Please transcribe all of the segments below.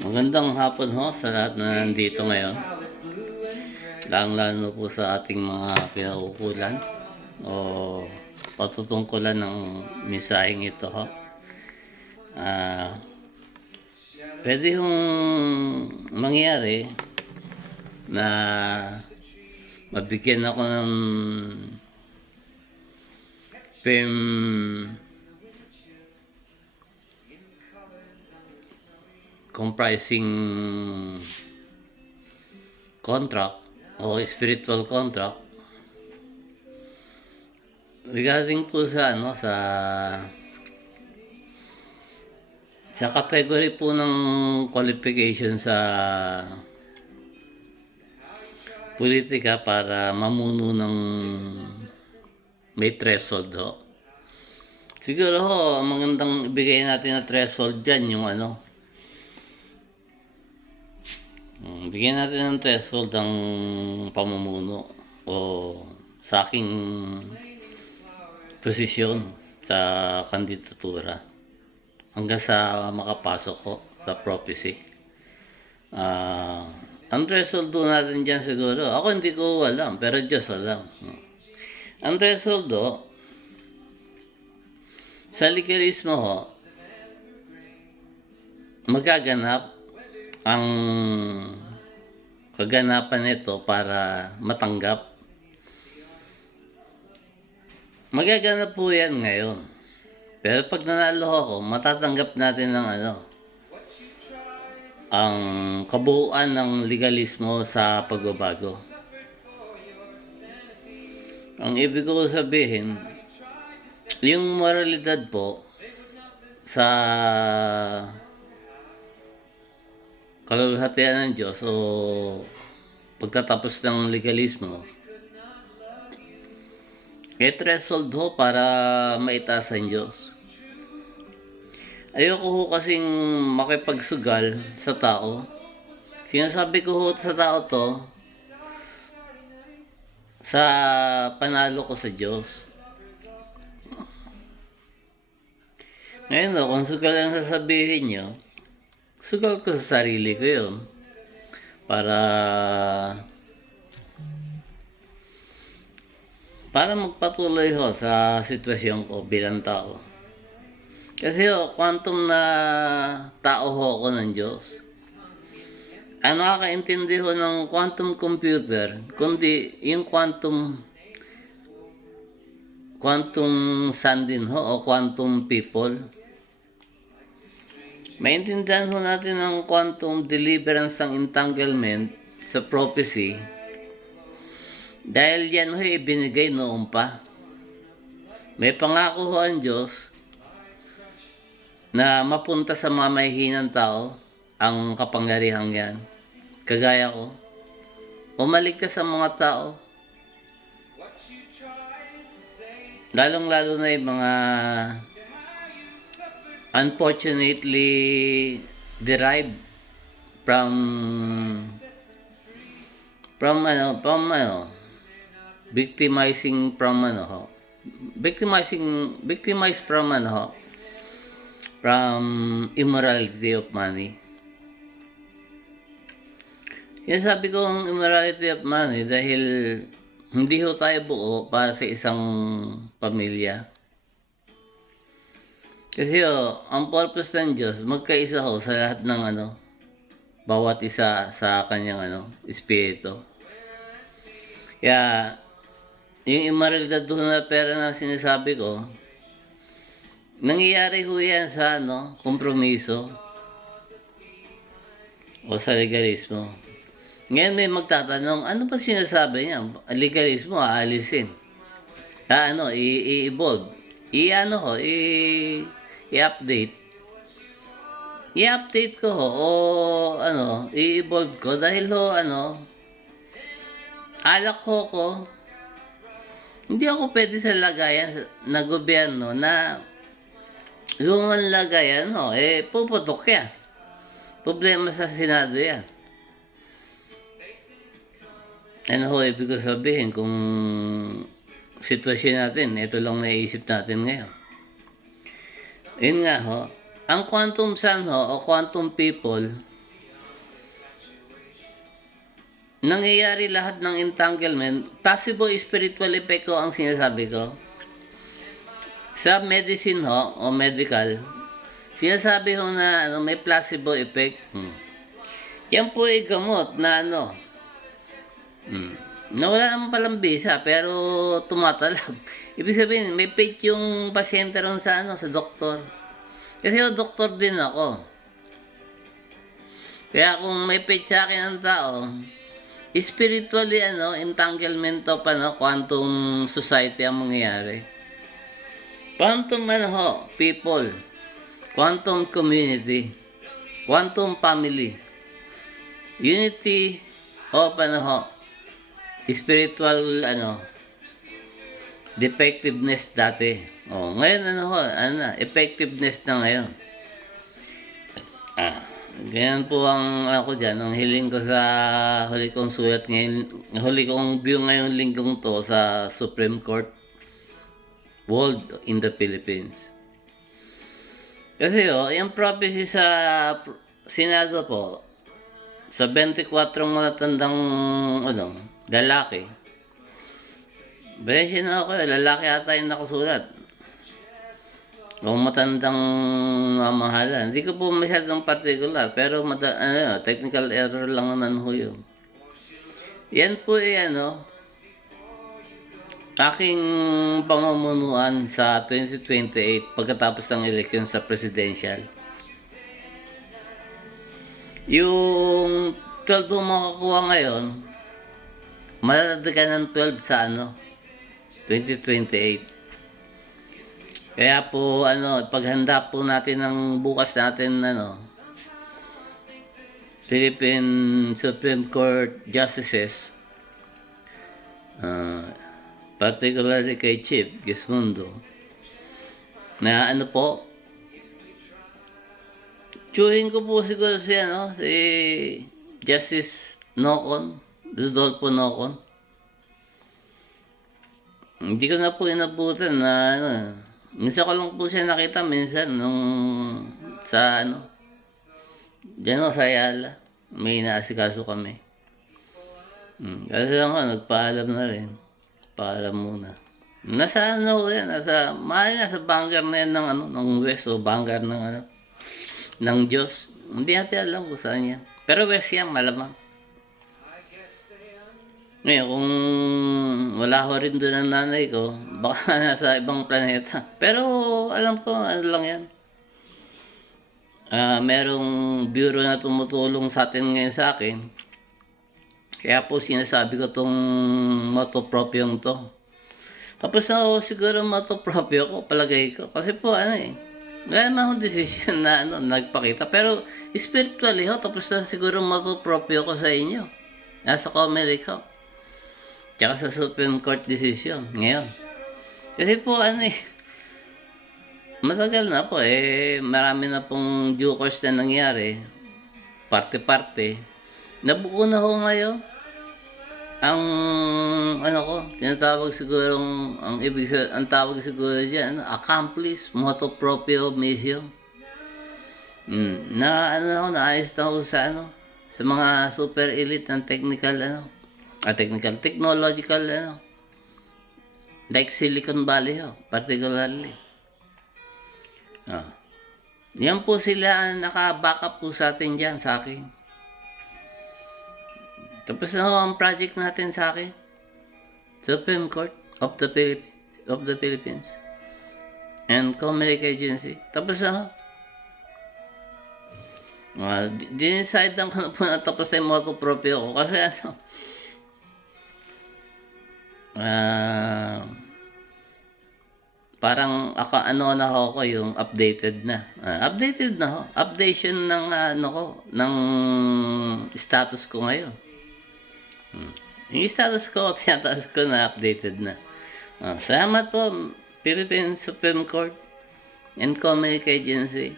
Magandang hapon ho sa lahat na nandito ngayon. Lalo po sa ating mga kinaukulan o patutungkulan ng misahing ito ho. Pwede hong mangyari na mabigyan ako ng firm comprising contract o spiritual contract regarding po sa sa category po ng qualification sa politika para mamuno ng may threshold ho. Siguro ho, magandang ibigay natin na threshold dyan yung bigyan natin ng threshold ang pamumuno o sa aking posisyon sa kandidatura hanggang sa makapasok ko sa prophecy. Ang threshold do natin dyan siguro, ako hindi ko alam, pero Diyos alam. Ang threshold do, sa legalismo ho, magaganap ang kaganapan nito para matanggap. Magaganap po yan ngayon. Pero pag nanalo ako, matatanggap natin ng ang kabuuan ng legalismo sa pagbabago. Ang ibig ko sabihin, yung moralidad po sa kalulhatian ng Diyos o pagtatapos ng legalismo, kaya threshold ho para maitaas ang Diyos. Ayoko ho kasing makipagsugal sa tao. Sinasabi ko ho sa tao to sa panalo ko sa Diyos. Ngayon ho, kung sugal ang sasabihin nyo, sugal ko sa sarili ko yun para magpatuloy ho sa sitwasyon ko bilang tao. Kasi ho, quantum na tao ho ako ng Diyos. Ang nakakaintindi ho ng quantum computer, kundi yung quantum sandin ho o quantum people. Maintindihan ho natin ang quantum deliverance ng entanglement sa prophecy dahil yan ho ibinigay noon pa. May pangako ho ang Diyos na mapunta sa mga mahihinang tao ang kapangyarihang yan. Kagaya ko, umaligtas sa mga tao. Lalong-lalo na yung mga unfortunately derived from victimizing from victimized from immorality of money. Yan sabi ko ang immorality of money dahil hindi ho tayo buo para sa isang pamilya. Kasi ang purpose ng Diyos, magkaisa ho sa lahat ng bawat isa sa kanyang espiritu. Kaya, yung immoralidad ho na pera na sinasabi ko, nangyayari ho yan sa kompromiso o sa legalismo. Ngayon may magtatanong, ano ba sinasabi niya? Legalismo, aalisin. I-evolve. I-update. I-update ko ho, o i-evolve ko dahil ho, alak ko, hindi ako pwede sa lagayan na gobyerno na lumang lagayan, puputok yan. Problema sa Senado yan. Ano ho, ibig ko sabihin, kung sitwasyon natin, ito lang naisip natin ngayon. Yun nga ho, ang quantum sun ho, o quantum people, nangyayari lahat ng entanglement, possible spiritual effect ko ang sinasabi ko. Sa medicine ho, o medical, sinasabi ho na may placebo effect. Yan po ay gamot na na wala naman palang bisa, pero tumatalab. Ibig sabihin, may faith yung pasyente ron sa sa doktor. Kasi doktor din ako. Kaya kung may faith sa akin ang tao, spiritually entanglement of quantum society ang mangyayari. Quantum people, quantum community, quantum family, unity of spiritual defectiveness dati. Ngayon effectiveness na ngayon. Ganyan po ang ako dyan, ang hiling ko sa huli kong sulat ngayon, huli kong view ngayong linggong to sa Supreme Court World in the Philippines. Kasi yung prophecy sa Senado po, sa 24 matatandang lalaki, beses na ako, lalaki ata yung nakasulat. O matandang mamahalan. Hindi ko po masyadong particular, pero technical error lang naman ho yun. Yan po aking pamumunuan sa 2028 pagkatapos ng eleksyon sa presidential. Yung 12 mo makakuha ngayon, malalagyan ng 12 sa 2028. Kaya po paghanda po natin ng bukas natin Philippine Supreme Court Justices, particularly kay Chief Gismundo, na po, tsuhin ko po siguro si Justice Nocon, Rodolfo Nocon. Hindi ko na po inabutan na minsan ko lang po siya nakita minsan nung sa dyan sa Ayala. May inaasikaso kami. Kasi nagpaalam na rin. Paalam muna. Nasa yan, nasa bunker na yan ng West o bunker ng Diyos. Hindi natin alam kung saan yan. Pero West yan, malamang. Ngayon, kung wala ko rin doon ang nanay ko, baka nasa ibang planeta. Pero alam ko, lang yan. Merong bureau na tumutulong sa atin ngayon sa akin. Kaya po sinasabi ko tong motto proprio to. Tapos siguro motto proprio ko, palagay ko. Kasi po wala naman akong decision na nagpakita. Pero spiritually tapos na siguro motto proprio ko sa inyo. Nasa comment ko. Tsaka sa Supreme Court decision ngayon. Kasi po matagal na po marami na pong due course na nangyari. Parte-parte. Nabuo na ho ngayon. Ang tinatawag siguro ang tawag siguro diyan, accomplish motto proprio mission. Naayos na ho sa sa mga super elite ng technical technological like Silicon Valley particularly. Yan po sila naka-backup po sa atin dyan, sa akin. Tapos na ang project natin sa akin. Supreme Court of the Philippines and Comelec Agency. Tapos na dinicide lang ko na po na tapos na yung motto proprio ko. Kasi parang ako yung updated na. Updated na ho. Updation ng ng status ko ngayon. Yung status ko, tinataas ko na updated na. Salamat po, Philippine Supreme Court and Comelec Agency.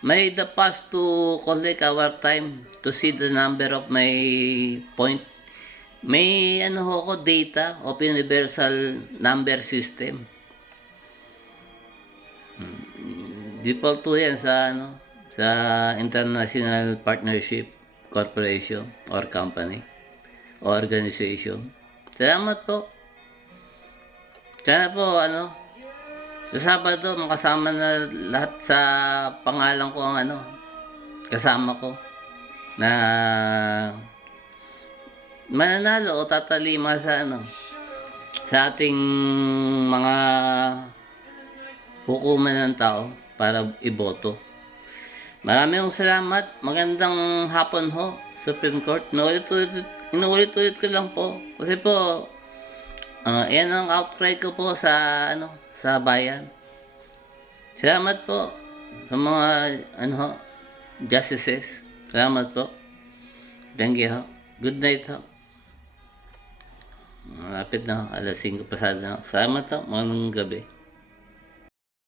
May the past to collect our time to see the number of my point. May data of universal number system. Default po yan sa sa International Partnership Corporation or Company o Organization. Salamat po. Sana po sa Sabado makasama na lahat sa pangalan ko ang kasama ko na mananalo o tatalima sa sa ating mga hukuman ng tao para iboto. Maraming salamat. Magandang hapon ho, Supreme Court. Inuulit-ulit ko lang po. Kasi po, yan ang outcry ko po sa sa bayan. Salamat po sa mga justices. Salamat po. Thank you ho. Good night ho. Malapit na, alas 5 pasado na. Salamat ho, magandang gabi.